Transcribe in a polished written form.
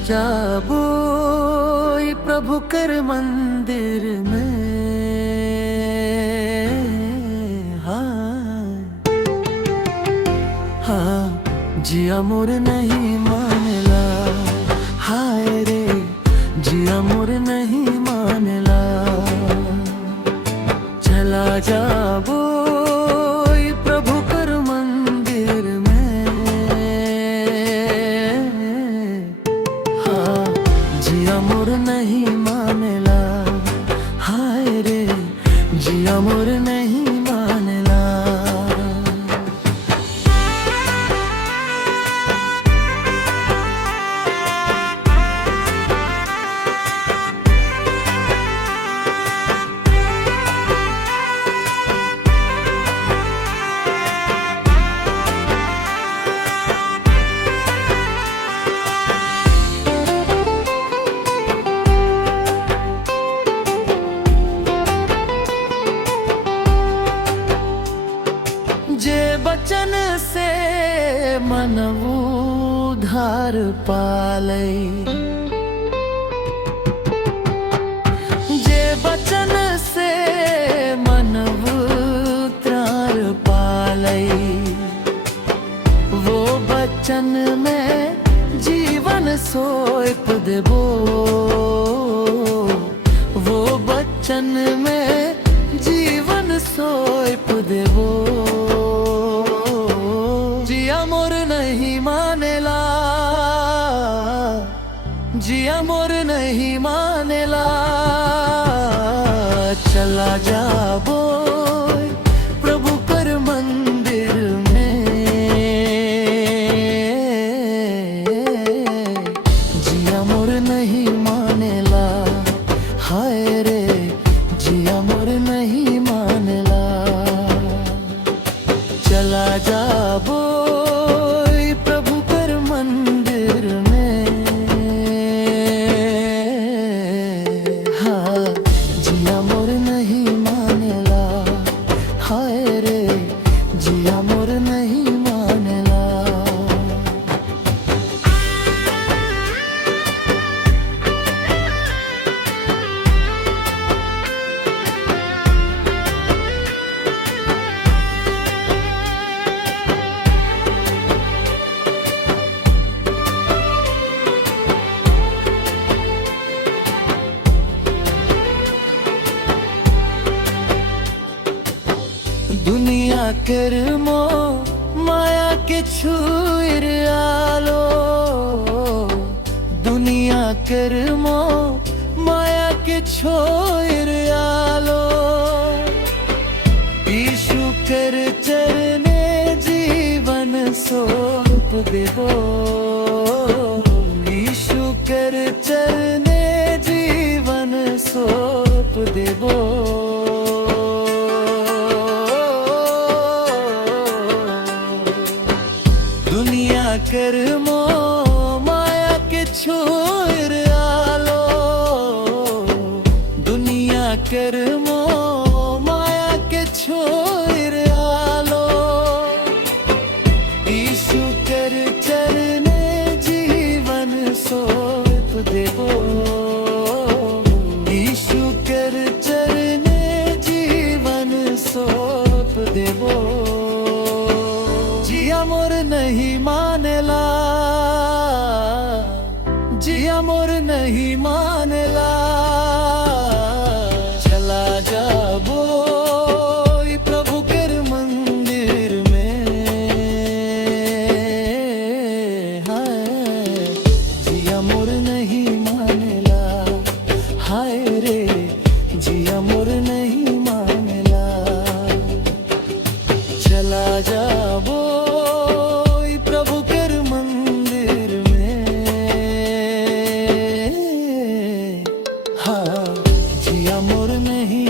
जाबो प्रभु कर मंदिर में। हाँ हाँ जिया मोर नहीं मानला, हाय रे जिया मोर नहीं मानला। चला जाबो प्रभु कर मंदिर में। हाँ जिया मोर नहीं मानला, हाय रे जिया मोर नहीं मानला। जे बचन से मनवू धार पालै, जे बचन से मनवू त्रार पालै। वो बचन में जीवन सोप देबो, वो बचन में जीवन सोप देबो। जिया मोर नहीं मानेला, जिया मोर नहीं मानेला। चला जाबो प्रभु कर मंदिर में। जिया मोर नहीं मानेला, हाय रे जिया मोर नहीं मानेला। चला जाबो प्रभु कर मंदिर में। हाँ जिया मोर नहीं मानेला, हाय रे जिया मोर नहीं मानेला। दुनिया कर मो माया के छुर आलो, दुनिया कर मो माया के छोर आलो। यीशु कर चरने जीवन सौंप देबो, यीशु कर चरने जीवन सौंप देबो। दुनिया कर मो माया के छोर आलो, दुनिया कर मो माया के छोर आलो। यीशु कर चरने जीवन सौंप देबो, यीशु कर चरने जीवन सौंप देबो। जिया मोर नहीं मानेला, जिया मोर नहीं मानेला। चला जाबो प्रभु कर मंदिर में। हाय जिया मोर नहीं मानेला, हाय रे जिया मोर नहीं मानेला। चला जाबो प्रभु कर मंदिर में। हाँ जिया मोर नहीं